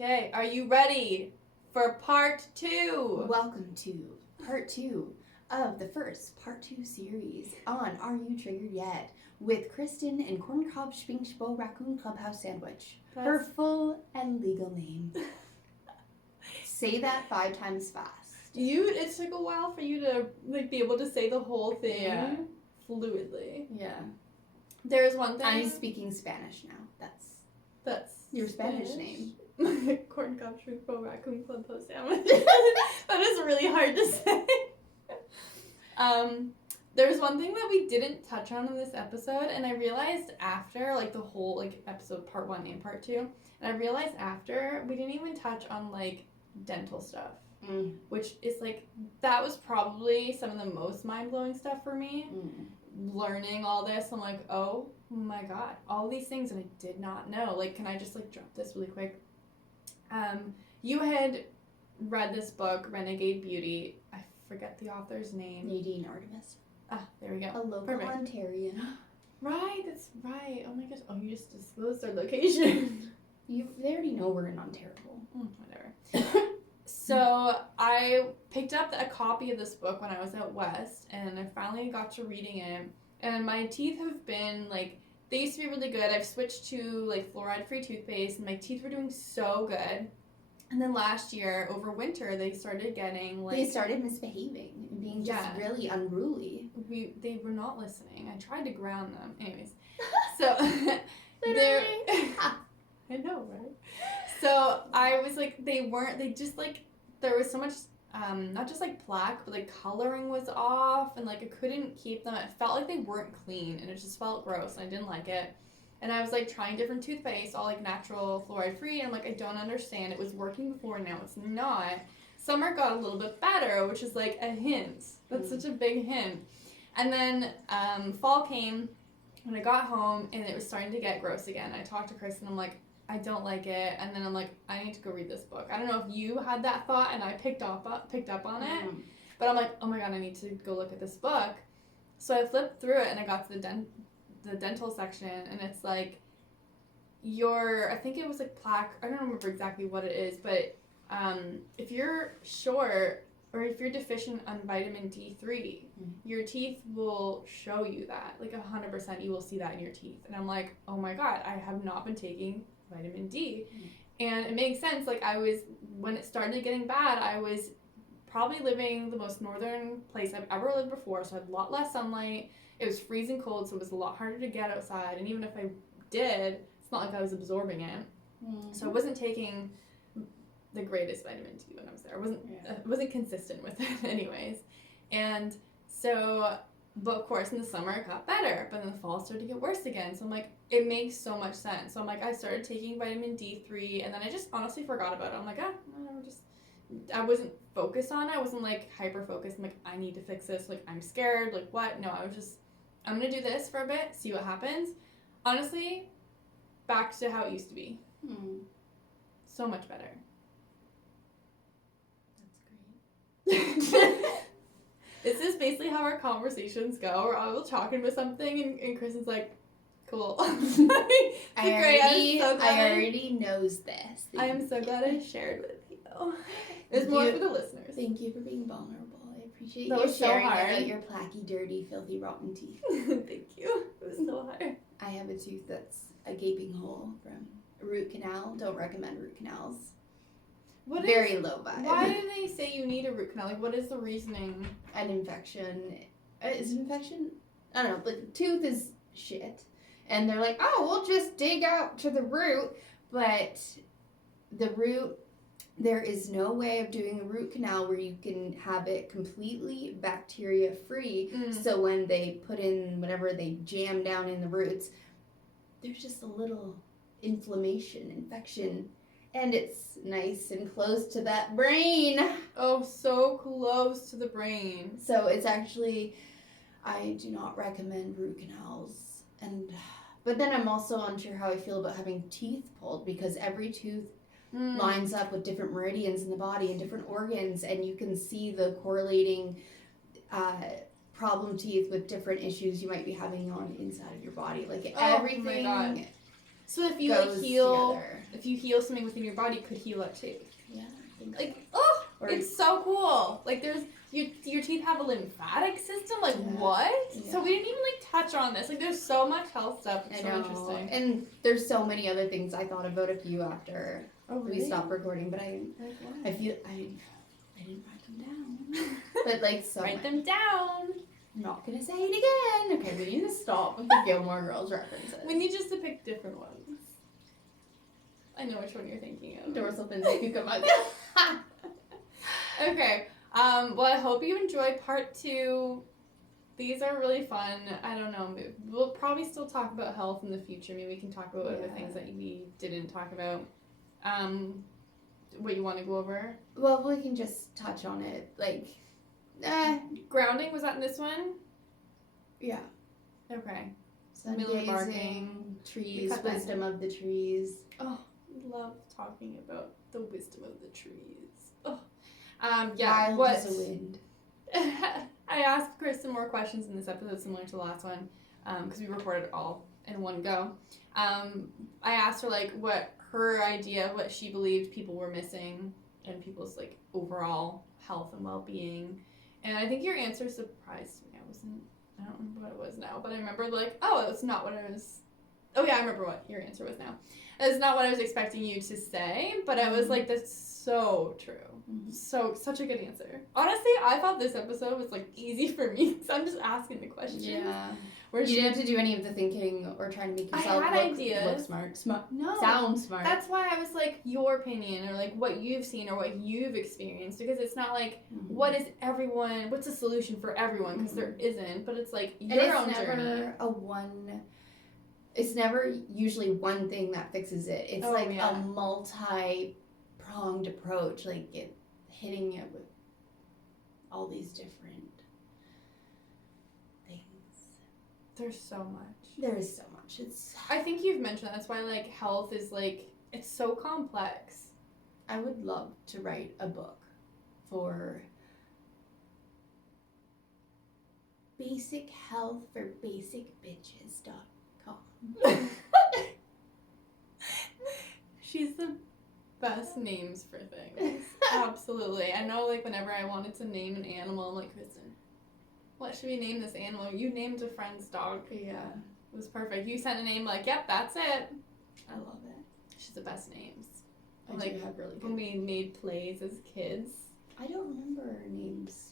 Okay, are you ready for part 2? Welcome to part 2 of the first part 2 series on Are You Triggered Yet? With Kristen and Corn Cob Schminkshbo Raccoon Clubhouse Sandwich. Her full and legal name. Say that 5 times fast. It took a while for you to be able to say the whole thing fluidly. Yeah. There's one thing. I'm speaking Spanish now. That's your Spanish name. Corn Cob Schminkshbo Raccoon Clubhouse Sandwich. That is really hard to say. There's one thing that we didn't touch on in this episode, and I realized after, the whole, episode part 1 and part 2, and I realized after, we didn't even touch on, dental stuff. Which is, that was probably some of the most mind-blowing stuff for me. Learning all this, I'm like, oh my god, all these things that I did not know. Can I just, drop this really quick? You had read this book, Renegade Beauty. I forget the author's name. Nadine Artemis. Ah, there we go. A local Ontarian. Right, that's right. Oh my gosh. Oh, you just disclosed our location. They already know we're in Ontario. Whatever. So I picked up a copy of this book when I was at West, and I finally got to reading it. And my teeth have been, they used to be really good. I've switched to, fluoride-free toothpaste, and my teeth were doing so good. And then last year, over winter, they started getting, They started misbehaving and being just really unruly. They were not listening. I tried to ground them. Anyways. So, they're... I know, right? So, I was there was so much, not just plaque, but coloring was off, and I couldn't keep them. It felt like they weren't clean, and it just felt gross, and I didn't like it. And I was trying different toothpaste, all natural, fluoride free, and I'm I don't understand. It was working before, now it's not. Summer got a little bit better, which is a hint. That's such a big hint. And then fall came when I got home, and it was starting to get gross again. I talked to Kristen, I'm like, I don't like it, and then I'm like, I need to go read this book. I don't know if you had that thought, and I picked up on it, but I'm like, oh my god, I need to go look at this book. So I flipped through it, and I got to the dental section, and it's I think it was plaque, I don't remember exactly what it is, but if you're short, or if you're deficient on vitamin D3, your teeth will show you that, 100% you will see that in your teeth. And I'm like, oh my god, I have not been taking vitamin D. And it makes sense, when it started getting bad, I was probably living the most northern place I've ever lived before, so I had a lot less sunlight. It was freezing cold, so it was a lot harder to get outside, and even if I did, it's not like I was absorbing it. So I wasn't taking the greatest vitamin D when I was there. I wasn't consistent with it anyways. And so, but of course in the summer it got better, but in the fall it started to get worse again. So I'm like, it makes so much sense. So I'm like, I started taking vitamin D3, and then I just honestly forgot about it. I'm like, I wasn't focused on it. I wasn't hyper focused. I'm like, I need to fix this. I'm scared. What? No, I was just, I'm going to do this for a bit, see what happens. Honestly, back to how it used to be. So much better. That's great. This is basically how our conversations go. Or I will talking about something, and Kristen's like, cool. I already knows this. I am so glad I shared with you. There's more for the listeners. Thank you for being vulnerable. I appreciate that you was sharing so hard. about your placky, dirty, filthy, rotten teeth. Thank you. It was so hard. I have a tooth that's a gaping hole from a root canal. Don't recommend root canals. Very low vibe. Why do they say you need a root canal? What is the reasoning? An infection. Is it infection? I don't know, but the tooth is shit. And they're like, oh, we'll just dig out to the root. But the root, there is no way of doing a root canal where you can have it completely bacteria free. So when they put in whatever they jam down in the roots, there's just a little infection. And it's nice and close to that brain. Oh, so close to the brain. So it's actually, I do not recommend root canals. But then I'm also unsure how I feel about having teeth pulled, because every tooth lines up with different meridians in the body and different organs, and you can see the correlating problem teeth with different issues you might be having on the inside of your body. Everything So if you goes together. if you heal something within your body, it could heal it too. Yeah, I think Like, so. oh, Or- it's so cool. Like, there's your teeth have a lymphatic system. Like, Yeah. what? Yeah. So we didn't even like touch on this. Like, there's so much health stuff. It's I so know. interesting. And there's so many other things. I thought about a few after Oh, we stopped recording, but I feel I didn't write them down. But like so Write much. them down. I'm not gonna say it again. Okay, we need to stop with the Gilmore Girls references. We need just to pick different ones. I know which one you're thinking of. Dorsal fins and cucumber. Okay. Well, I hope you enjoyed part 2. These are really fun. I don't know. We'll probably still talk about health in the future. Maybe we can talk about other things that we didn't talk about. What you want to go over? Well, we can just touch on it. Like, Grounding, was that in this one? yeah. Okay. Sun Middle gazing, barking. trees, cut that. wisdom of the trees. Oh, love talking about the wisdom of the trees. Oh. Yeah. Wild What? as a wind. I asked Kristen more questions in this episode similar to the last one, because we recorded it all in one go. I asked her like what her idea of what she believed people were missing in people's like overall health and well-being, and I think your answer surprised me. I don't remember what it was now, but I remember like, oh, that's not what I was. Oh yeah, I remember what your answer was now. It's not what I was expecting you to say, but I was like, that's so true. Mhm. So, such a good answer. Honestly, I thought this episode was like easy for me because I'm just asking the questions. Yeah. Where You didn't have to do any of the thinking or trying to make I yourself had look ideas. smart. No. Sound smart. That's why I was like, your opinion or like what you've seen or what you've experienced, because it's not like, Mhm. what's a solution for everyone, because there isn't, but it's like And your it's own never journey. It's never usually one thing that fixes it. It's Oh, like yeah. a multi-pronged approach, like hitting it with all these different things. There's so much. There is so much. I think you've mentioned that's why like health is like, it's so complex. I would love to write a book for basic health for basicbitches.com. She's the best names for things. Absolutely. I know, like, whenever I wanted to name an animal, I'm like, Kristen, what should we name this animal? You named a friend's dog. Yeah, It was perfect. You sent a name like, yep, that's it. I love it. She's the best names. I Like, do have really when good. we made plays as kids. I don't remember names.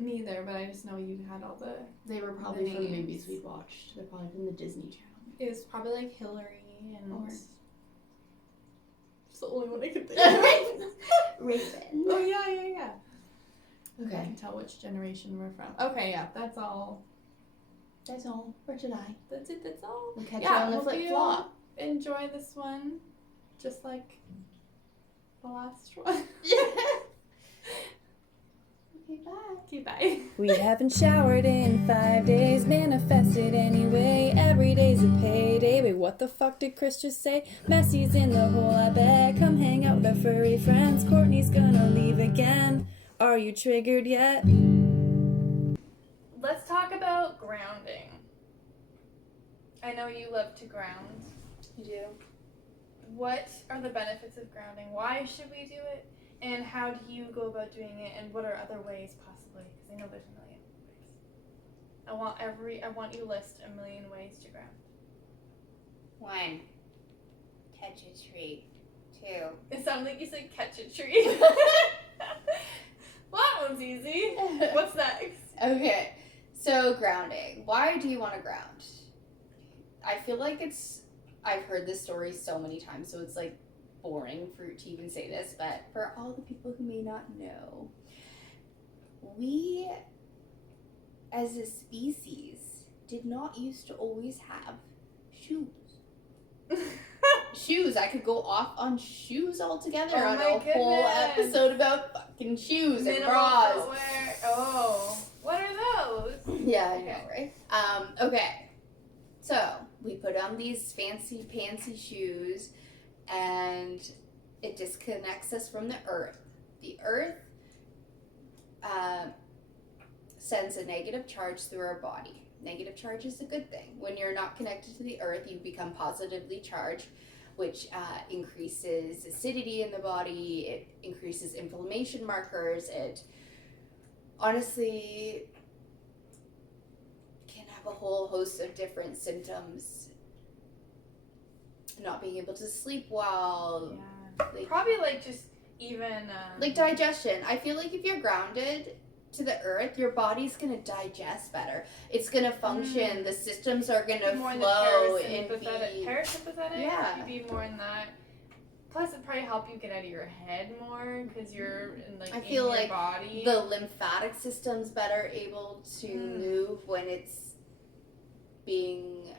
Me either, but I just know you had all the... They were probably The from names. movies we'd watched. They're probably from the Disney Channel. It was probably like Hillary and... Or- It's the only one I could think of. Raven. Oh, yeah. I Okay, can tell which generation we're from. Okay, yeah, that's all. that's all for today. That's it, that's all. We'll catch Yeah, you on the hope flip you- flop. Enjoy this one, just like the last one. Okay, bye. Okay, bye. We haven't showered in 5 days, manifested anyway. Every day's a payday. Wait, what the fuck did Kris just say? Messi's in the hole, I bet. Come hang out with our furry friends. Kortney's gonna leave again. Are you triggered yet? Let's talk about grounding. I know you love to ground. You do. What are the benefits of grounding? Why should we do it? And how do you go about doing it? And what are other ways possibly? Because I know there's a million ways. I want you to list a million ways to ground. 1. Catch a tree. 2. It sounded like you said catch a tree. Well, that one's easy. What's next? Okay, so grounding. Why do you want to ground? I feel like I've heard this story so many times, so it's like boring to even say this, but for all the people who may not know, we as a species did not used to always have shoes. Shoes. I could go off on shoes altogether Oh on my a whole goodness. episode about fucking shoes and Minimal bras. footwear. Oh, what are those? Yeah, I know, right? Okay. So, we put on these fancy pantsy shoes, and it disconnects us from the earth. The earth sends a negative charge through our body. negative charge is a good thing. When you're not connected to the earth, you become positively charged, which increases acidity in the body. It increases inflammation markers. It honestly can have a whole host of different symptoms. Not being able to sleep well. Yeah. Probably like just even like digestion. I feel like if you're grounded to the earth, your body's gonna digest better. It's gonna function. The systems are gonna more flow and be parasympathetic. Yeah, you'd be more in that. Plus, it'd probably help you get out of your head more because you're I feel in your like body. the lymphatic system's better able to move when it's being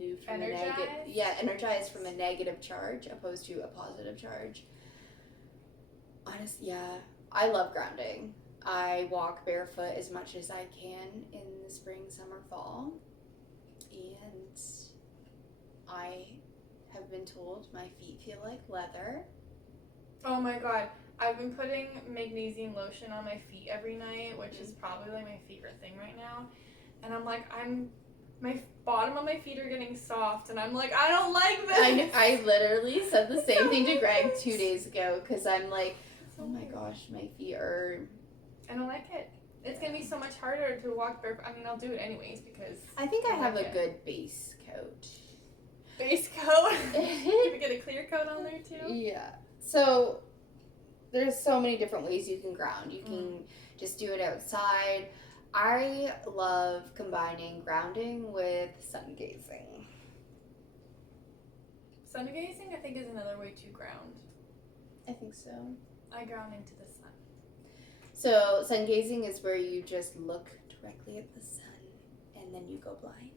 moved from energized from a negative charge opposed to a positive charge. Honestly, yeah, I love grounding. I walk barefoot as much as I can in the spring, summer, fall, and I have been told my feet feel like leather. Oh my god, I've been putting magnesium lotion on my feet every night, which is probably like my favorite thing right now, and I'm like, my bottom of my feet are getting soft, and I'm like, I don't like this. I literally said the same thing to Greg 2 days ago because I'm like, oh my gosh, my feet are... I don't like it. It's going to be so much harder to walk barefoot. I mean, I'll do it anyways because... I think I have a good base coat. Base coat? Can we get a clear coat on there too? Yeah. So, there's so many different ways you can ground. You can just do it outside. I love combining grounding with sun gazing. Sun gazing, I think, is another way to ground. I think so. I ground into the sun. So, sun gazing is where you just look directly at the sun and then you go blind.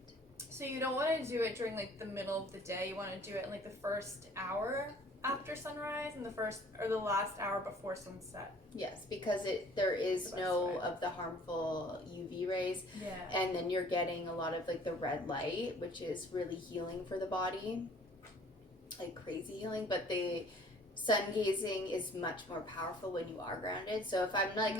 So you don't want to do it during like the middle of the day. You want to do it in like the first hour after sunrise and the last hour before sunset. Yes, because there is no of the harmful UV rays. Yeah. And then you're getting a lot of like the red light, which is really healing for the body. Like crazy healing, but the sun gazing is much more powerful when you are grounded. So if I'm like,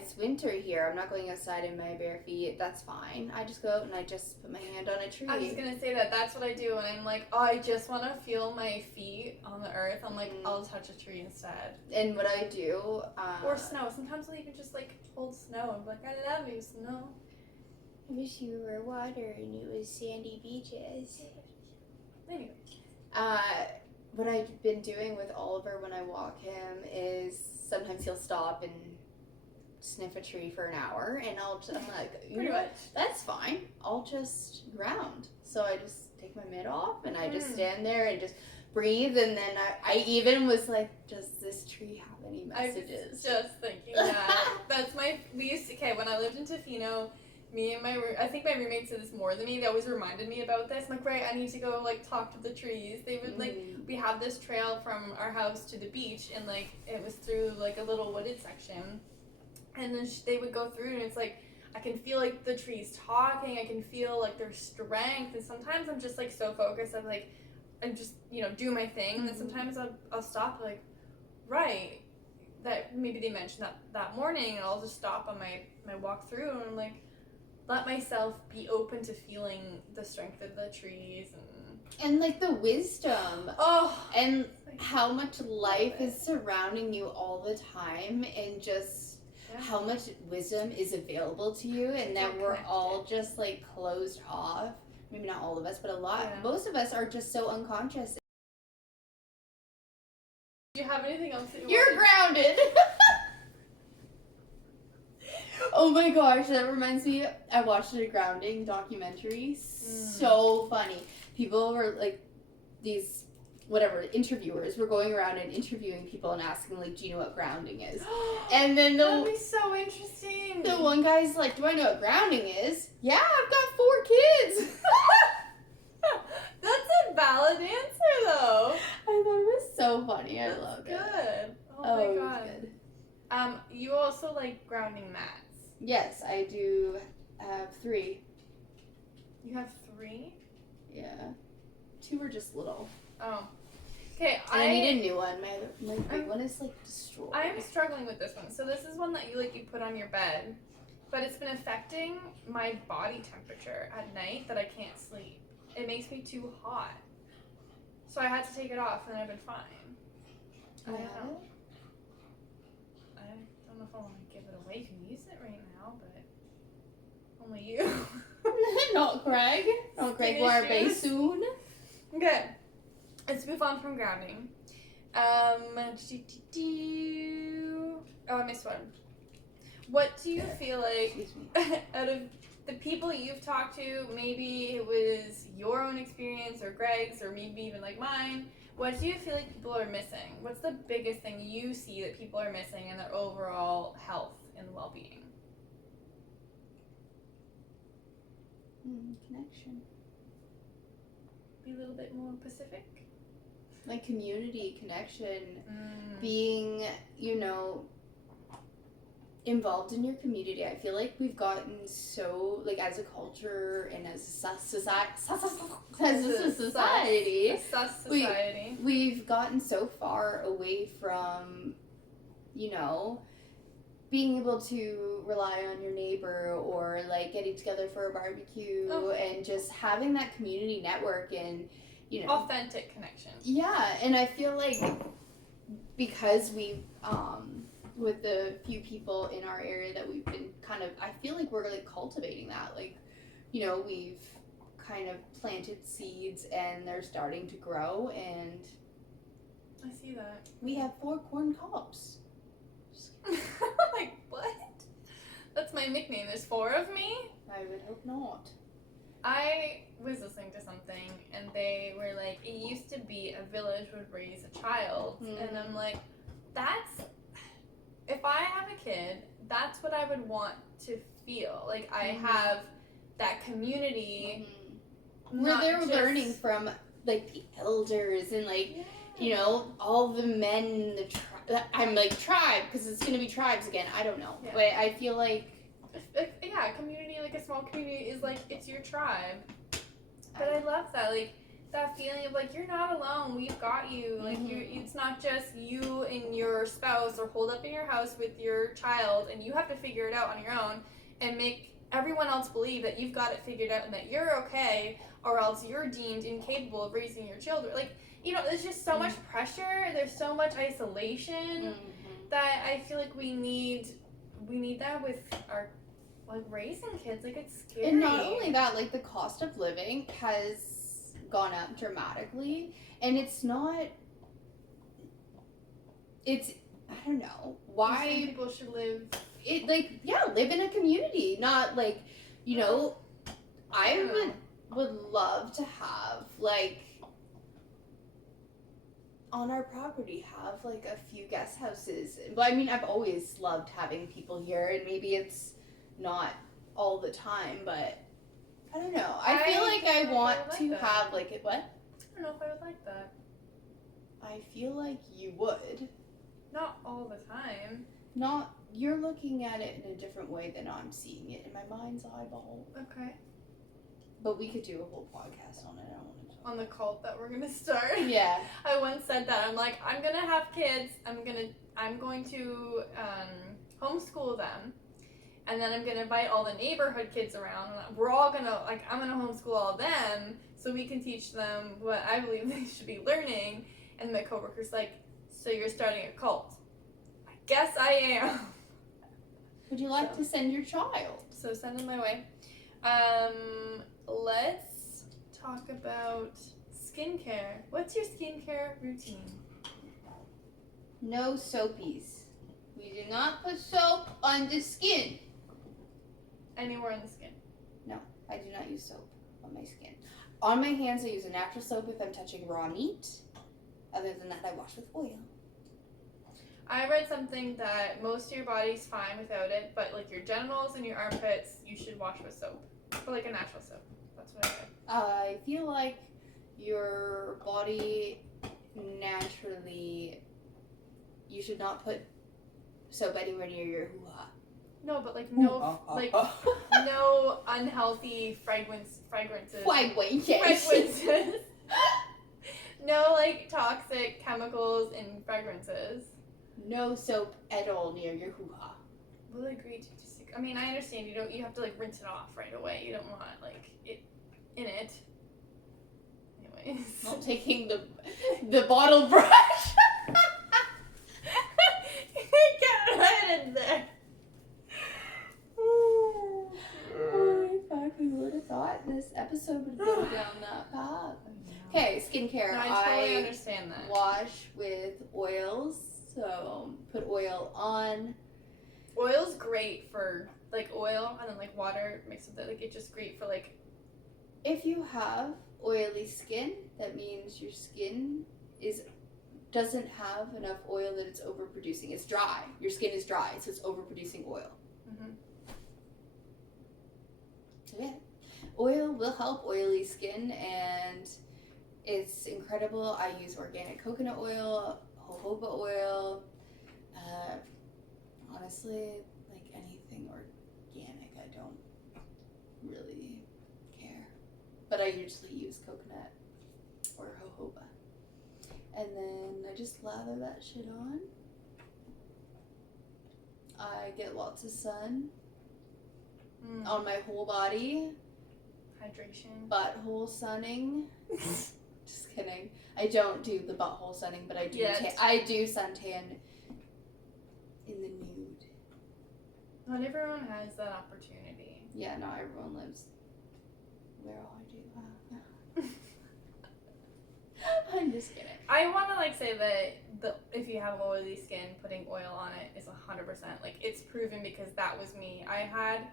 it's winter here, I'm not going outside in my bare feet, that's fine. I just go out and I just put my hand on a tree. I was going to say that's what I do when I'm like, oh, I just want to feel my feet on the earth. I'm like, I'll touch a tree instead. And what I do... or snow. Sometimes I'll even just like hold snow. I'm like, I love you, snow. I wish you were water and it was sandy beaches. Anyway. What I've been doing with Oliver when I walk him is sometimes he'll stop and sniff a tree for an hour, and I'm like, you know what? That's fine. I'll just ground. So I just take my mitt off and I just stand there and just breathe, and then I even was like, does this tree have any messages? I was just thinking that. When I lived in Tofino, me and I think my roommate said this more than me. They always reminded me about this. I'm like, right, I need to go like talk to the trees. They would we have this trail from our house to the beach, and like it was through like a little wooded section, and then they would go through, and it's like I can feel like the trees talking. I can feel like their strength, and sometimes I'm just like so focused. I'm like, and just do my thing, and then sometimes I'll stop like, right, that maybe they mentioned that morning, and I'll just stop on my walk through, and I'm like, let myself be open to feeling the strength of the trees and like the wisdom. And how much life is surrounding you all the time, and just how much wisdom is available to you, and that we're all just like closed off. Maybe not all of us, but a lot. Yeah. Most of us are just so unconscious. Do you have anything else that You're grounded. Oh my gosh, that reminds me, I watched a grounding documentary. So funny. People were like, these, interviewers were going around and interviewing people and asking, like, do you know what grounding is? And then that'd be so interesting. The one guy's like, do I know what grounding is? Yeah, I've got 4 kids. That's a valid answer, though. I thought it was so funny. I love it. Good. Oh my god. It was good. You also like grounding mats. Yes, I do have 3. You have 3? Yeah. 2 are just little. Oh. Okay, I need a new one. My big one is like destroyed. I'm struggling with this one. So this is one that you put on your bed, but it's been affecting my body temperature at night that I can't sleep. It makes me too hot. So I had to take it off, and then I've been fine. I don't know. I don't know if I want to give it away. You can use it right now, but only you. Not Greg. Not Greg Warby soon. Okay. Let's move on from grabbing. Oh, I missed one. What do you feel like, out of the people you've talked to, maybe it was your own experience or Greg's or maybe even like mine, what do you feel like people are missing? What's the biggest thing you see that people are missing in their overall health and well-being? Connection. Be a little bit more specific. Like community connection, being, involved in your community. I feel like we've gotten so, like, as a culture and as a society, we've gotten so far away from, being able to rely on your neighbor or, like, getting together for a barbecue and just having that community network and, authentic connection. Yeah, and I feel like because we, with the few people in our area that we've been I feel like we're like cultivating that. Like, we've kind of planted seeds and they're starting to grow, and I see that. we have 4 corn cobs. Like, what? That's my nickname. There's 4 of me? I would hope not. I was listening to something and they were like, it used to be a village would raise a child. And I'm like, if I have a kid, that's what I would want to feel. Like, I have that community. Where they're learning from, like, the elders and, like, all the men in the tribe. I'm like, tribe, because it's going to be tribes again. I don't know. Yeah. But I feel like... Yeah, community, like a small community is like, it's your tribe. But I love that, like, that feeling of like, you're not alone, we've got you. Like, it's not just you and your spouse or holed up in your house with your child and you have to figure it out on your own and make everyone else believe that you've got it figured out and that you're okay, or else you're deemed incapable of raising your children. Like, there's just so much pressure, there's so much isolation that I feel like we need that with our, like, raising kids. Like, it's scary. And not only that, like, the cost of living has gone up dramatically, and it's I don't know why people should live live in a community, not like, I would love to have, like, on our property have, like, a few guest houses. But I mean, I've always loved having people here, and maybe it's not all the time, but I don't know. I feel like I want to have, like, what? I don't know if I would like that. I feel like you would. Not all the time. You're looking at it in a different way than I'm seeing it in my mind's eyeball. Okay. But we could do a whole podcast on it. I don't want to talk on the cult that we're gonna start. Yeah. I once said that. I'm like, I'm gonna have kids. I'm going to homeschool them. And then I'm going to invite all the neighborhood kids around. We're all going to, like, I'm going to homeschool all them so we can teach them what I believe they should be learning. And my coworker's like, so you're starting a cult? I guess I am. Would you like to send your child? So send them my way. Let's talk about skincare. What's your skincare routine? No soapies. We do not put soap on the skin. Anywhere on the skin? No, I do not use soap on my skin. On my hands, I use a natural soap if I'm touching raw meat. Other than that, I wash with oil. I read something that most of your body's fine without it, but like your genitals and your armpits, you should wash with soap. Or like a natural soap. That's what I read. I feel like your body naturally, you should not put soap anywhere near your hoo-ha. No, but like no, no unhealthy fragrances. No, like toxic chemicals and fragrances. No soap at all near your hoo-ha. We'll agree to disagree. I mean, I understand you have to like rinse it off right away. You don't want like it in it. Anyways. I'm taking the bottle brush. Get right in there. Oh, fuck, who would have thought this episode would go down that path? Okay, skincare. No, I totally understand that. Wash with oils. So put oil on. Oil's great for like oil and then like water mixed with it. Like it's just great for like. If you have oily skin, that means your skin doesn't have enough oil that it's overproducing. It's dry. Your skin is dry, so it's overproducing oil. Mm-hmm. So yeah, oil will help oily skin, and it's incredible. I use organic coconut oil, jojoba oil. Honestly, like anything organic, I don't really care. But I usually use coconut or jojoba. And then I just lather that shit on. I get lots of sun on my whole body. Hydration. Butthole sunning. Just kidding. I don't do the butthole sunning, but I do. I do suntan in the nude. Not everyone has that opportunity. Yeah, not everyone lives where I do. I'm just kidding. I want to like say that if you have oily skin, putting oil on it is 100%. Like it's proven because that was me. I had.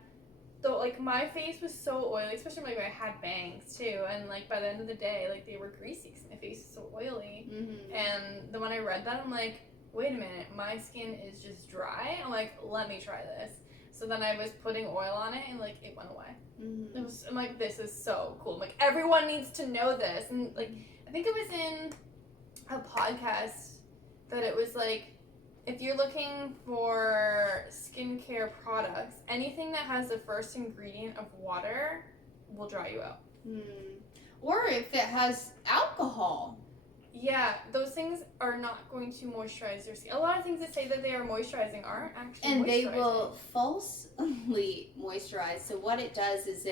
So, like, my face was so oily, especially like when I had bangs, too. And, like, by the end of the day, like, they were greasy because my face is so oily. Mm-hmm. And then when I read that, I'm like, wait a minute, my skin is just dry? I'm like, let me try this. So then I was putting oil on it, and, like, it went away. Mm-hmm. I'm like, this is so cool. I'm like, everyone needs to know this. And, like, I think it was in a podcast that it was, like, if you're looking for skincare products, anything that has the first ingredient of water will dry you out. Or if it has alcohol. Yeah, those things are not going to moisturize your skin. A lot of things that say that they are moisturizing aren't actually And moisturizing. they will falsely moisturize. So what it does is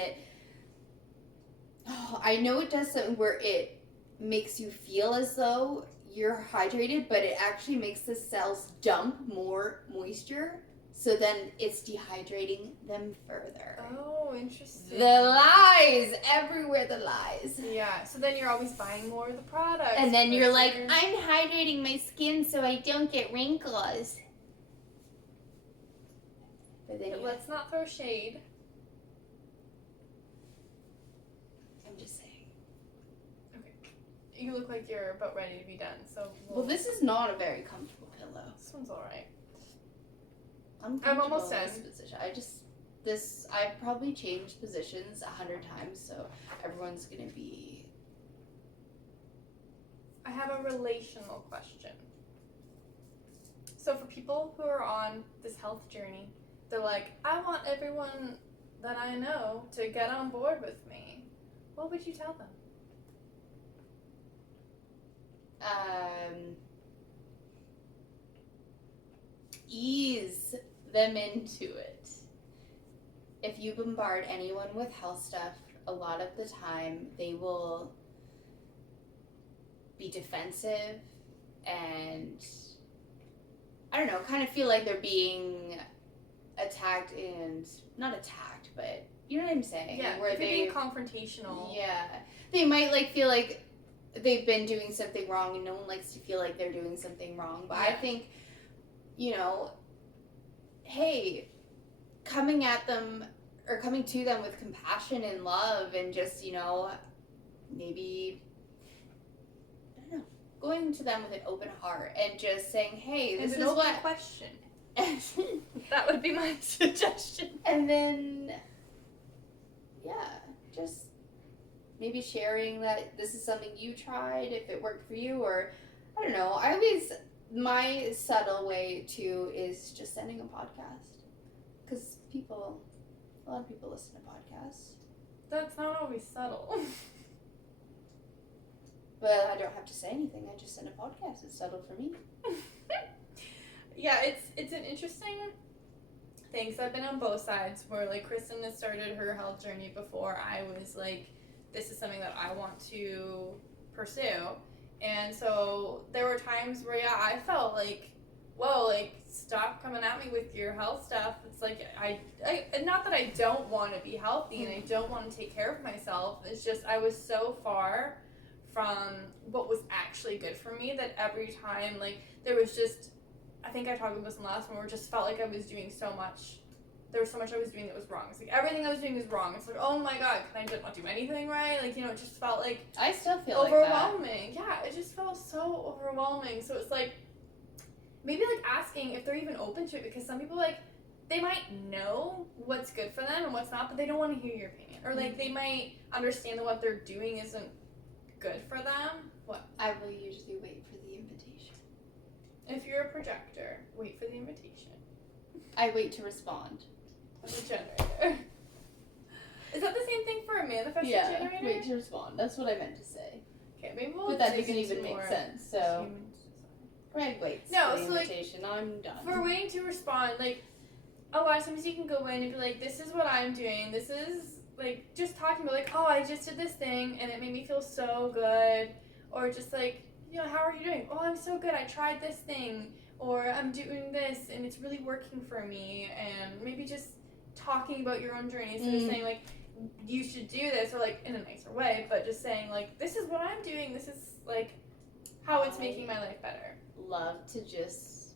I know it does something where it makes you feel as though you're hydrated, but it actually makes the cells dump more moisture, so then it's dehydrating them further. Oh, interesting. The lies! Everywhere the lies. Yeah, so then you're always buying more of the products. And then you're like, I'm hydrating my skin so I don't get wrinkles. But then let's not throw shade. I'm just saying. You look like you're about ready to be done, so... Well, this is not a very comfortable pillow. This one's alright. I'm almost in done. this position. I've probably changed positions 100 times, so everyone's gonna be... I have a relational question. So for people who are on this health journey, they're like, I want everyone that I know to get on board with me. What would you tell them? Ease them into it. If you bombard anyone with health stuff, a lot of the time they will be defensive and, I don't know, kind of feel like they're being attacked and, not attacked, but you know what I'm saying? Yeah, where if you're being confrontational. Yeah. They might feel like they've been doing something wrong and no one likes to feel like they're doing something wrong. But yeah. I think, hey, coming to them with compassion and love and just, maybe, I don't know, going to them with an open heart and just saying, hey, this is what... question. That would be my suggestion. And then, just... maybe sharing that this is something you tried, if it worked for you, or I don't know. My subtle way too is just sending a podcast. Because a lot of people listen to podcasts. That's not always subtle. But I don't have to say anything. I just send a podcast. It's subtle for me. Yeah, it's an interesting Thanks. I've been on both sides where, like, Kristen has started her health journey before I was like, this is something that I want to pursue. And so there were times where, yeah, I felt like, whoa, like, stop coming at me with your health stuff. It's like, I not that I don't want to be healthy and I don't want to take care of myself. It's just I was so far from what was actually good for me that every time, like, there was just, I think I talked about this in the last one, where it just felt like I was doing so much. There was so much I was doing that was wrong. It's like everything I was doing was wrong. It's like, oh my god, can I just not do anything right? Like, you know, it just felt like I still feel overwhelming. Yeah, it just felt so overwhelming. So it's like, maybe like asking if they're even open to it, because some people, like, they might know what's good for them and what's not, but they don't want to hear your opinion. Or like they might understand that what they're doing isn't good for them. What? I will usually wait for the invitation. If you're a projector, wait for the invitation. I wait to respond. I'm a generator. Is that the same thing for a manifesting generator? Yeah, wait to respond. That's what I meant to say. Okay, maybe we'll. But that doesn't even make sense. So. Right, wait. No, so so like, I'm done. for waiting to respond, like, a lot of times you can go in and be like, this is what I'm doing. This is, like, just talking about, like, oh, I just did this thing and it made me feel so good. Or just like, you know, how are you doing? Oh, I'm so good. I tried this thing. Or I'm doing this and it's really working for me. And maybe just talking about your own journey instead of saying, like, you should do this, or, like, in a nicer way, but just saying, like, this is what I'm doing. This is, like, how it's making my life better. Love to just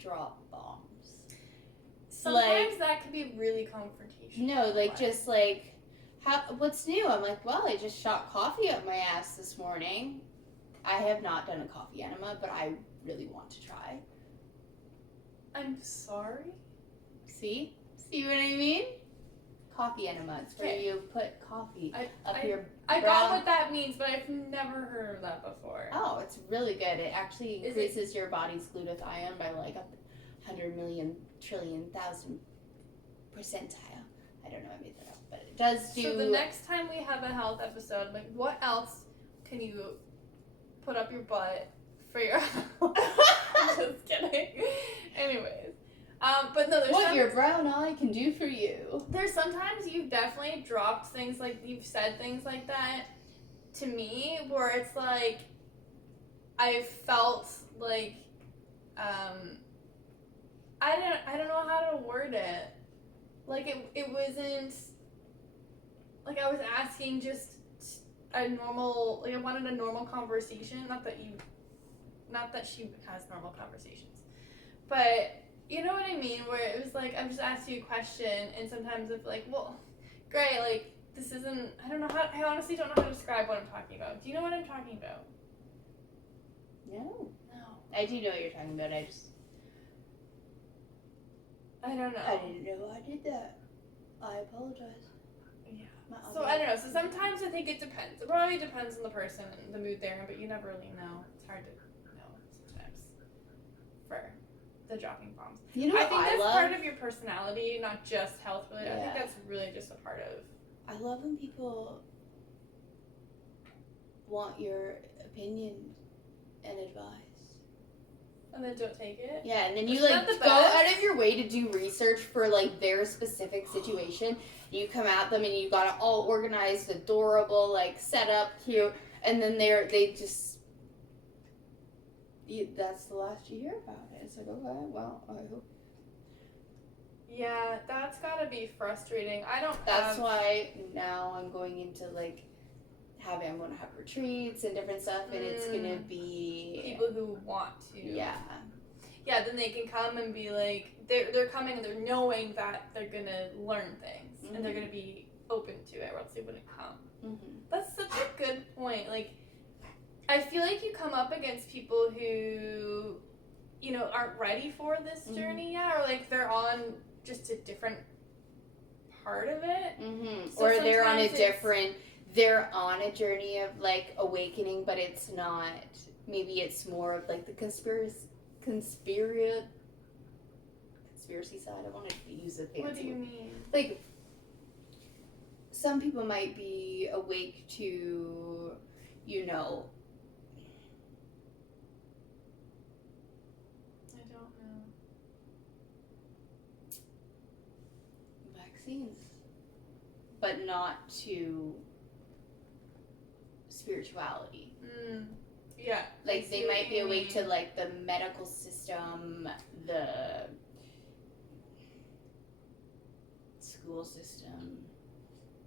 drop bombs. Sometimes that can be really confrontational. No, like, just like, what's new? I'm like, well, I just shot coffee up my ass this morning. I have not done a coffee enema, but I really want to try. I'm sorry? See what I mean? Coffee enema. It's where you put coffee up your I got what that means, but I've never heard of that before. Oh, it's really good. It actually increases your body's glutathione by like 100 million trillion thousand percentile. I don't know, I made that up, but it does do. So the next time we have a health episode, like, what else can you put up your butt for your health? Just kidding. Anyways. But no, there's what your brown eye can do for you. There's sometimes you've definitely dropped things, like, you've said things like that to me where it's like I felt like I don't know how to word it. Like it wasn't like I was asking just a normal, like, I wanted a normal conversation. Not that she has normal conversations, but you know what I mean? Where it was like, I'm just asking you a question, and sometimes it's like, well, great, like, this isn't, I honestly don't know how to describe what I'm talking about. Do you know what I'm talking about? No. No. I do know what you're talking about, I don't know. I didn't know I did that. I apologize. Yeah. So, I don't know. So, sometimes I think it depends. It probably depends on the person and the mood they're in, but you never really know. It's hard to know sometimes for the dropping bombs. You know what I think that's part of your personality, not just health related. Yeah. I think that's really just a part of. I love when people want your opinion and advice. And then don't take it? Yeah, and then you, Isn't like, that the go best? out of your way to do research for, like, their specific situation. You come at them and you got it all organized, adorable, like, set up, cute, and then that's the last you hear about it. It's like, okay, well, I hope. Yeah, that's gotta be frustrating. That's why now I'm going into, like, I'm going to have retreats and different stuff, and it's going to be people who want to. Yeah. Yeah, then they can come and be like, they're coming and they're knowing that they're going to learn things, and they're going to be open to it, or else they wouldn't come. Mm-hmm. That's such a good point. Like, I feel like you come up against people who, you know, aren't ready for this journey yet, or, like, they're on just a different part of it. Mm-hmm. So Or they're on a journey of, like, awakening, but it's not, maybe it's more of, like, the conspiracy side. I wanted to use a fancy. What do you mean? Like, some people might be awake to, you know, I don't know. but not to spirituality. Yeah. Like, they might be awake to, like, the medical system, the school system.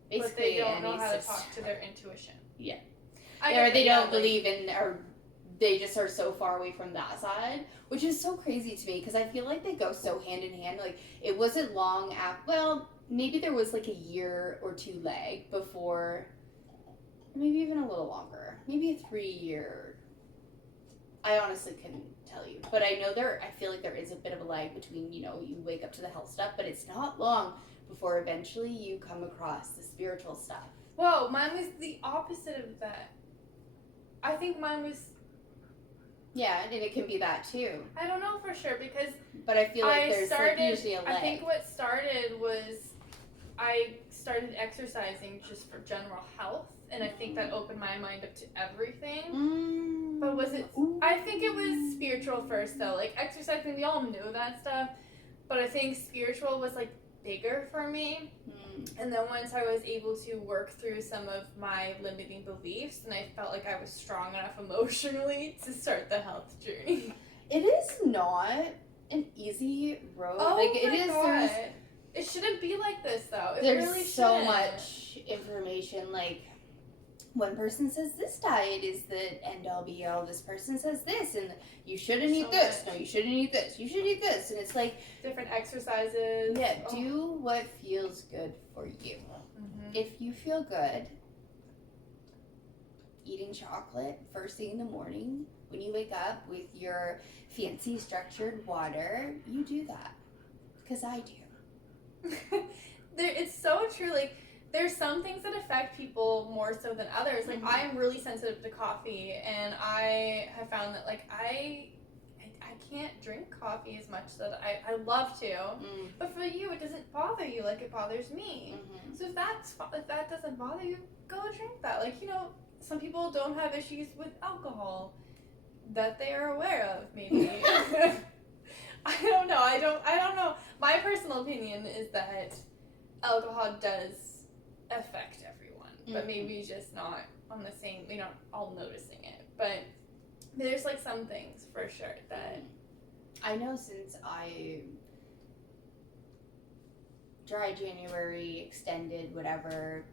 Basically, but they don't know any how to system. talk to their intuition. Yeah. Or Or they don't believe in, or they just are so far away from that side, which is so crazy to me because I feel like they go so hand in hand. Like, it wasn't long after, well, maybe there was like a year or two lag before, maybe even a little longer, maybe a 3-year. I honestly couldn't tell you, but I know I feel like there is a bit of a lag between, you know, you wake up to the health stuff, but it's not long before eventually you come across the spiritual stuff. Whoa, mine was the opposite of that. I think mine was. Yeah, and it can be that too. I don't know for sure because. But I feel like there's usually a lag. I think what started was I started exercising just for general health, and I think that opened my mind up to everything. But was it? I think it was spiritual first, though. Like, exercising, we all knew that stuff, but I think spiritual was like bigger for me. And then once I was able to work through some of my limiting beliefs, and I felt like I was strong enough emotionally to start the health journey. It is not an easy road. Oh like, my it is. God. It shouldn't be like this, though. It There's really so shouldn't. much information. Like, one person says this diet is the end all be all. This person says this, and you shouldn't eat this. much. No, you shouldn't eat this. You should eat this, and it's like Different exercises. yeah, do what feels good for you. If you feel good eating chocolate first thing in the morning when you wake up with your fancy structured water, you do that. Because I do. It's so true. Like, there's some things that affect people more so than others. Like, I am really sensitive to coffee, and I have found that, like, I can't drink coffee as much that I love to. But for you, it doesn't bother you like it bothers me. So if that doesn't bother you, go drink that. Like, you know, some people don't have issues with alcohol that they are aware of, maybe. I don't know. I don't know. My personal opinion is that alcohol does affect everyone, but maybe just not on the same, we're not all noticing it. But there's like some things for sure that I know since I dry January, extended, whatever,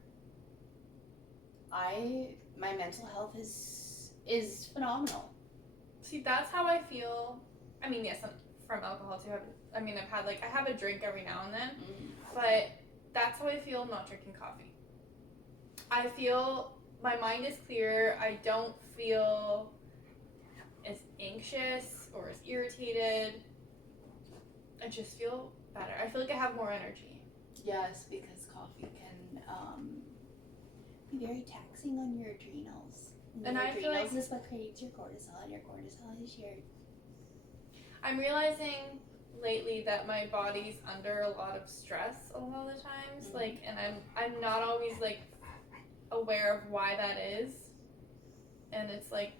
my mental health is phenomenal. See, that's how I feel. I mean, yes, I'm from alcohol too. I have a drink every now and then, but that's how I feel not drinking coffee. I feel my mind is clear. I don't feel as anxious or as irritated. I just feel better. I feel like I have more energy. Yes, because coffee can be very taxing on your adrenals. And I feel like is what creates your cortisol, and your cortisol is your... I'm realizing lately that my body's under a lot of stress a lot of the times, like, and I'm not always like aware of why that is, and it's like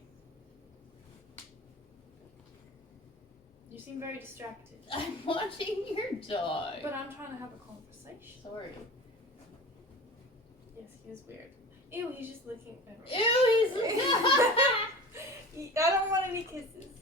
you seem very distracted. I'm watching your dog. But I'm trying to have a conversation. Sorry. Yes, he is weird. Ew, he's just looking at me. Ew, he's... I don't want any kisses.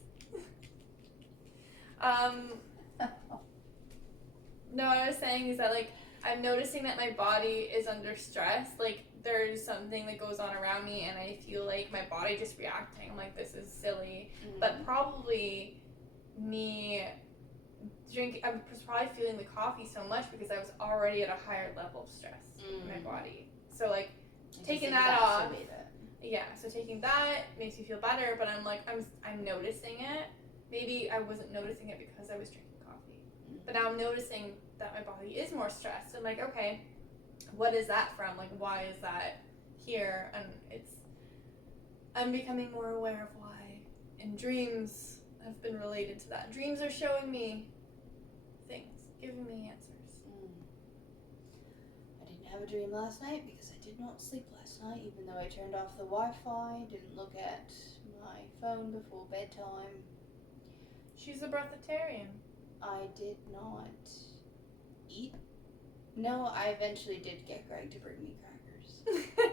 No, what I was saying is that, like, I'm noticing that my body is under stress. Like, there's something that goes on around me, and I feel like my body just reacting. I'm like, this is silly. But probably me drinking, I was probably feeling the coffee so much because I was already at a higher level of stress in my body. So, like, taking that off. Yeah, so taking that makes me feel better, but I'm like, I'm noticing it. Maybe I wasn't noticing it because I was drinking coffee. But now I'm noticing that my body is more stressed. I'm like, okay, what is that from? Like, why is that here? And I'm becoming more aware of why. And dreams have been related to that. Dreams are showing me things, giving me answers. I didn't have a dream last night because I did not sleep last night, even though I turned off the Wi-Fi, didn't look at my phone before bedtime. She's a breatharian. I did not eat No, I eventually did get Greg to bring me crackers.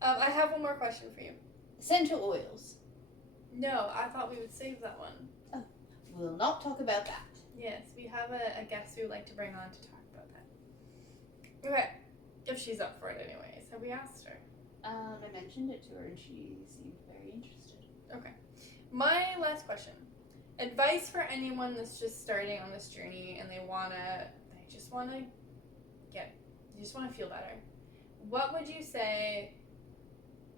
I have one more question for you. Essential oils. No, I thought we would save that one. Oh, we'll not talk about that. Yes, we have a guest we would like to bring on to talk about that. Okay, if she's up for it anyways. Have we asked her? I mentioned it to her and she seemed very interested. Okay. My last question. Advice for anyone that's just starting on this journey and they just wanna feel better. What would you say,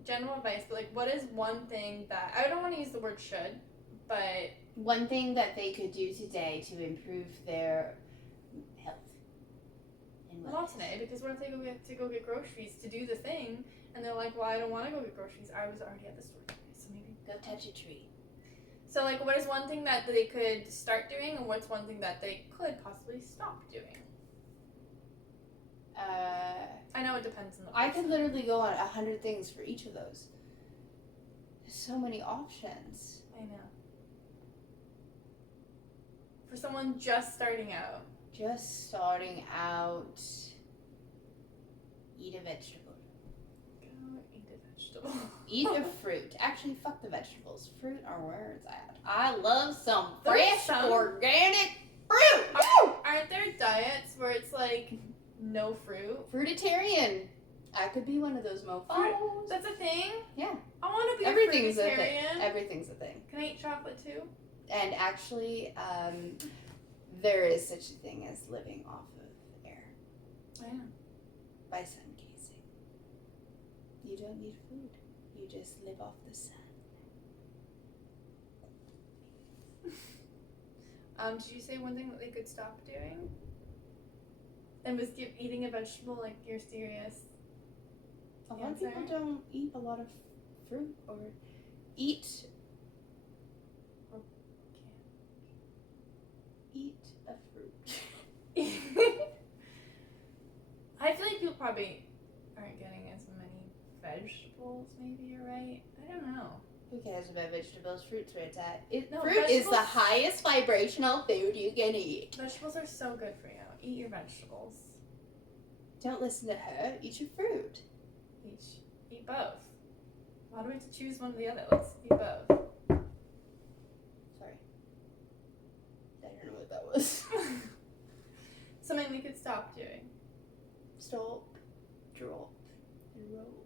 general advice, but like what is one thing that, I don't want to use the word should, but one thing that they could do today to improve their health. not today, because what if they go get groceries to do the thing and they're like, well, I don't want to go get groceries. I was already at the store today, so maybe go touch a tree. So, like, what is one thing that they could start doing, and what's one thing that they could possibly stop doing? I know it depends on the person. I could literally go on 100 things for each of those. There's so many options. I know. For someone just starting out. Eat a vegetable. Go eat a vegetable. Eat a fruit. Actually, fuck the vegetables. Fruit are where it's at. I love some fresh, organic fruit. Aren't there diets where it's like no fruit? Fruitarian. I could be one of those mofos. That's a thing? Yeah. I want to be Everything's a a thing. fruitarian. Everything's a thing. Can I eat chocolate too? And actually, there is such a thing as living off of air. I know. By sun gazing. You don't need food. You just live off the sun. Did you say one thing that they could stop doing? And was eating a vegetable like you're serious? A lot of people don't eat a lot of fruit or eat a fruit. I feel like people probably aren't getting as many vegetables, maybe you're right. I don't know. Who cares about vegetables? Fruit's where it's at. Fruit is the highest vibrational food you can eat. Vegetables are so good for you. Eat your vegetables. Don't listen to her. Eat your fruit. Eat both. Why do we have to choose one or the other? Let's eat both. Sorry. I don't know what that was. Something we could stop doing. Stop, drop, and roll.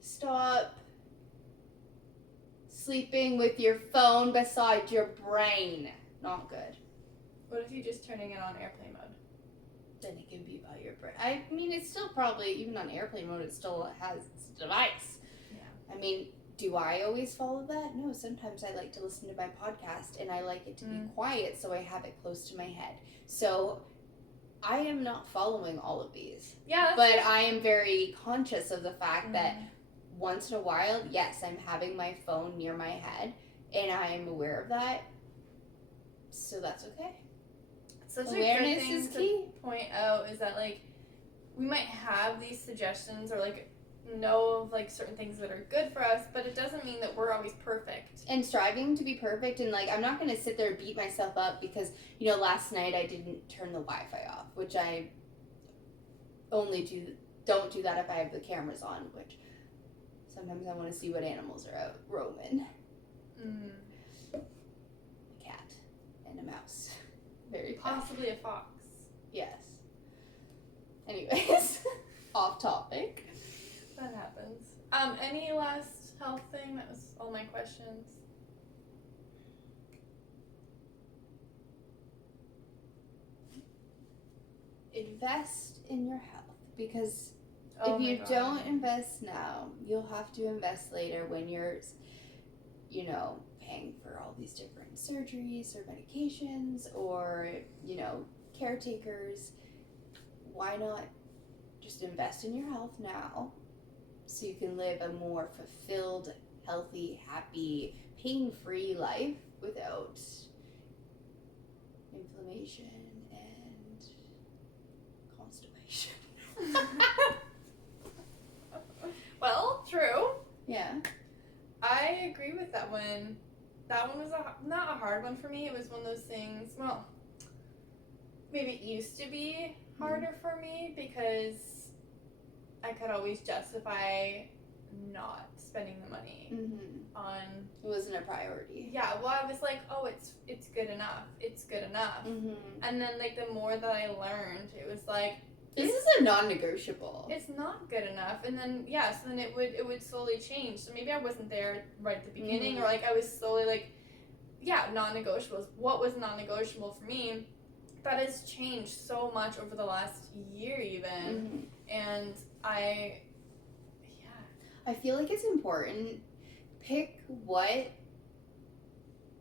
Stop sleeping with your phone beside your brain. Not good. What if you're just turning it on airplane mode? Then it can be by your brain. I mean, it's still probably, even on airplane mode, it still has its device. Yeah. I mean, do I always follow that? No, sometimes I like to listen to my podcast and I like it to be quiet so I have it close to my head. So I am not following all of these. Yeah. But I am very conscious of the fact that once in a while, yes, I'm having my phone near my head and I am aware of that. So that's okay. Such Awareness a good thing is to key. point out is that, like, we might have these suggestions or, like, know of, like, certain things that are good for us, but it doesn't mean that we're always perfect. And striving to be perfect, and, like, I'm not going to sit there and beat myself up because, you know, last night I didn't turn the Wi-Fi off, which I don't do that if I have the cameras on, which sometimes I want to see what animals are out roaming. A cat and a mouse. Very possibly a fox. Yes. Anyways, off topic. That happens. Any last health thing? That was all my questions. Invest in your health, because if you don't invest now, you'll have to invest later when you're, you know, paying for all these different surgeries or medications or, you know, caretakers. Why not just invest in your health now so you can live a more fulfilled, healthy, happy, pain-free life without inflammation and constipation. Well, true. Yeah. I agree with that one. That one was not a hard one for me. It was one of those things, well, maybe it used to be harder for me because I could always justify not spending the money on. It wasn't a priority. Yeah, well, I was like, oh, it's good enough. It's good enough. And then, like, the more that I learned, it was like, this is a non-negotiable. It's not good enough. And then, yeah, so then it would slowly change. So maybe I wasn't there right at the beginning, or, like, I was slowly, like, yeah, non-negotiables. What was non-negotiable for me? That has changed so much over the last year, even. And I feel like it's important. Pick what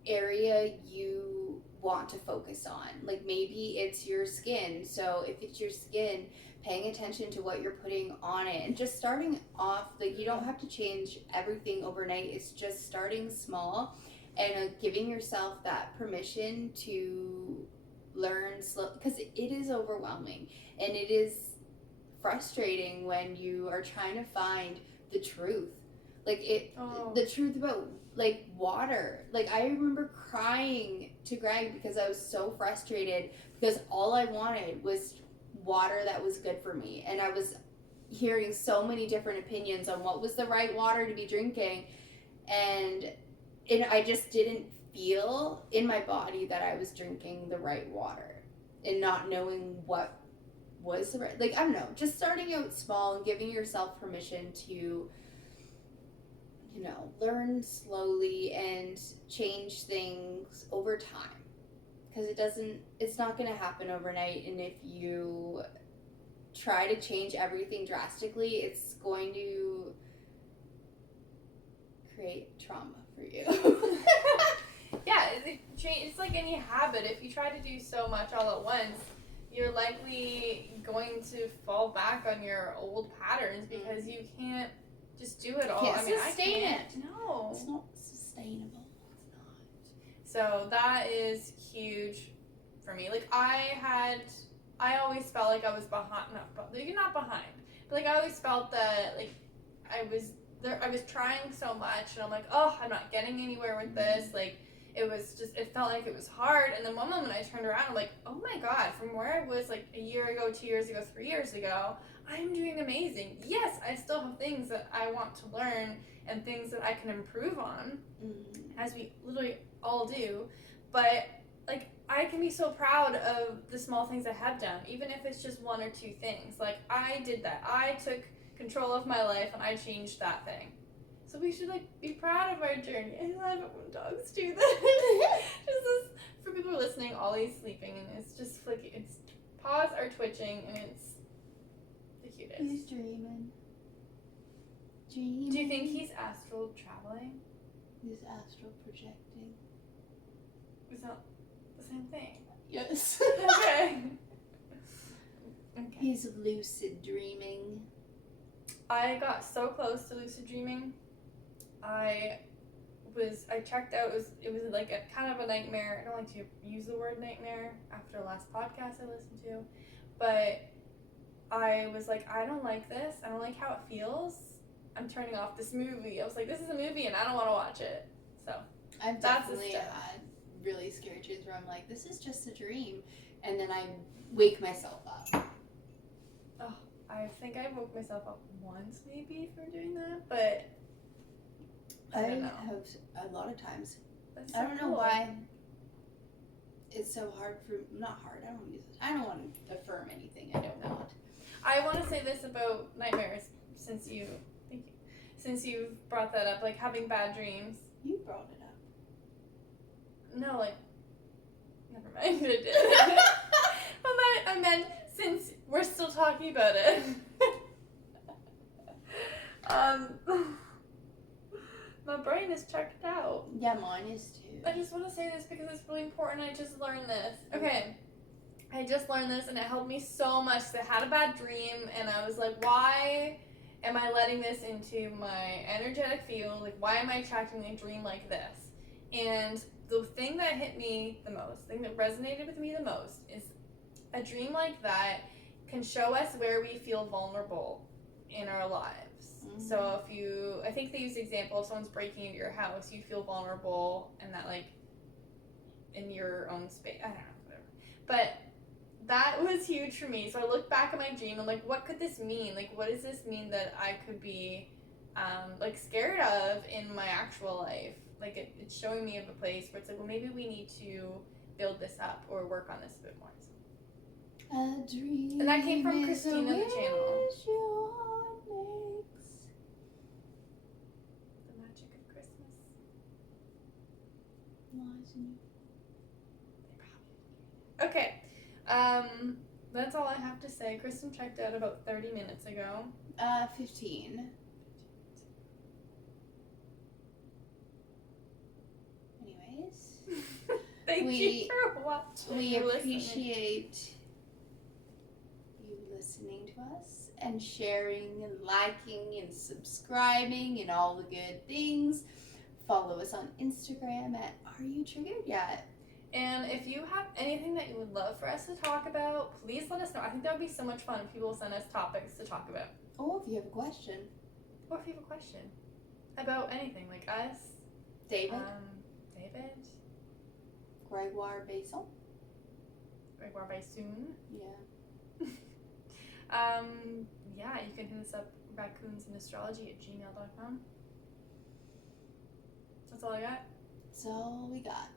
area you want to focus on. Like, maybe it's your skin. So if it's your skin, paying attention to what you're putting on it and just starting off, like, you don't have to change everything overnight. It's just starting small and giving yourself that permission to learn slow, because it is overwhelming and it is frustrating when you are trying to find the truth, like the truth about, like, water. Like, I remember crying to Greg because I was so frustrated because all I wanted was water that was good for me, and I was hearing so many different opinions on what was the right water to be drinking, and I just didn't feel in my body that I was drinking the right water, and not knowing what was the right, like, I don't know, just starting out small and giving yourself permission to, you know, learn slowly and change things over time, because it's not going to happen overnight. And if you try to change everything drastically, it's going to create trauma for you. Yeah, it's like any habit. If you try to do so much all at once, you're likely going to fall back on your old patterns because you can't just do it all. I mean, sustain it. No. It's not sustainable. It's not. So that is huge for me. Like, I always felt like I was behind. You're not behind. But, like, I always felt that, like, I was trying so much, and I'm like, oh, I'm not getting anywhere with this. Like, it felt like it was hard. And then one moment I turned around, I'm like, oh my God, from where I was, like, a year ago, 2 years ago, 3 years ago, I'm doing amazing. Yes, I still have things that I want to learn and things that I can improve on, as we literally all do. But, like, I can be so proud of the small things I have done, even if it's just one or two things. Like, I did that. I took control of my life and I changed that thing. So we should, like, be proud of our journey. I love it when dogs do that. Just this, for people who are listening, Ollie's sleeping and it's just flicking. Its paws are twitching and it's the cutest. He's dreaming. Do you think he's astral traveling? He's astral projecting. Is that the same thing? Yes. Okay. He's lucid dreaming. I got so close to lucid dreaming. I checked out, it was like a kind of a nightmare. I don't like to use the word nightmare after the last podcast I listened to, but I was like, I don't like this. I don't like how it feels. I'm turning off this movie. I was like, this is a movie and I don't want to watch it. So I've definitely had really scary dreams where I'm like, this is just a dream, and then I wake myself up. Oh, I think I woke myself up once maybe from doing that, but I don't know. Have a lot of times. That's so I don't know cool. why it's so hard for, not hard, I don't want to affirm anything I don't want. I want to say this about nightmares, since you've brought that up, like having bad dreams. You brought it up. No, like, never mind, I did. I meant since we're still talking about it. My brain is checked out. Yeah, mine is too. I just want to say this because it's really important. I just learned this. Okay. I just learned this and it helped me so much. I had a bad dream and I was like, why am I letting this into my energetic field? Like, why am I attracting a dream like this? And the thing that hit me the most, the thing that resonated with me the most, is a dream like that can show us where we feel vulnerable in our lives. So I think they use the example, if someone's breaking into your house, you feel vulnerable and that, like, in your own space, I don't know, whatever. But that was huge for me. So I look back at my dream. I'm like, what could this mean? Like, what does this mean that I could be, like, scared of in my actual life? Like, it's showing me of a place where it's like, well, maybe we need to build this up or work on this a bit more. So. A dream. And that came from Christine in the channel. The magic of Christmas. Okay. That's all I have to say. Kristen checked out about 30 minutes ago. 15. Anyways, Thank you for watching. we listening. appreciate you listening to us and sharing and liking and subscribing and all the good things. Follow us on Instagram at Are You Triggered Yet? And if you have anything that you would love for us to talk about, please let us know. I think that would be so much fun if people send us topics to talk about. Or if you have a question. Or if you have a question about anything, like us. David. David. Gregoire Basil. Gregoire Bassoon. Yeah. Yeah, you can hit us up, raccoonsandastrology@gmail.com. That's all I got. That's all we got.